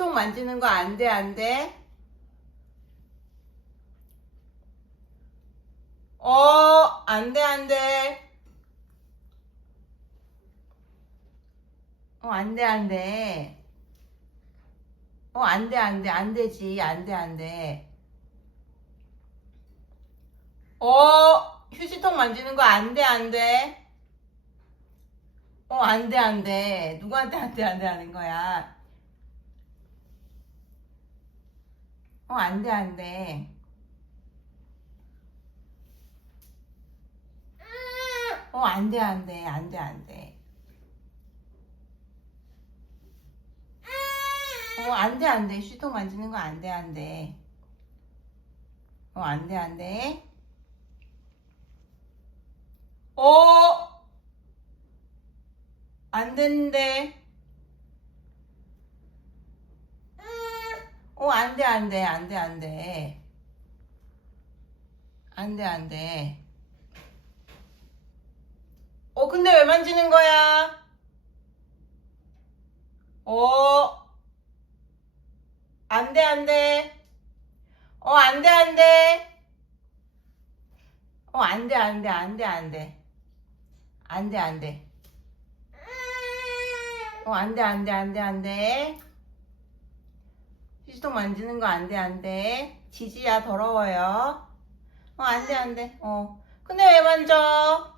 휴지통 만지는 거 안 돼, 안 돼? 어, 안 돼, 안 돼. 어, 안 돼, 안 돼. 어, 안 돼, 안 돼, 안 되지. 안 돼, 안 돼. 어, 휴지통 만지는 거 안 돼, 안 돼. 어, 안 돼, 안 돼. 누구한테 안 돼, 안 돼 하는 거야. 어, 안 돼, 안 돼. 어, 안 돼, 안 돼, 안 돼, 안 돼. 어, 안 돼, 안 돼. 휴지통 만지는 거 안 돼, 안 돼. 어, 안 돼, 안 돼. 어, 안 되는데. 어, 안 돼, 안 돼, 안 돼, 안 돼. 안 돼, 안 돼. 어, 근데 왜 만지는 거야? 어, 안 돼, 안 돼. 어, 안 돼, 안 돼. 어, 안 돼, 안 돼, 안 돼, 안 돼. 안 돼, 안 돼. 어, 안 돼, 안 돼, 안 돼, 안 돼. 휴지통 만지는 거 안 돼, 안 돼. 지지야, 더러워요. 어, 안 돼, 안 돼. 어. 근데 왜 만져?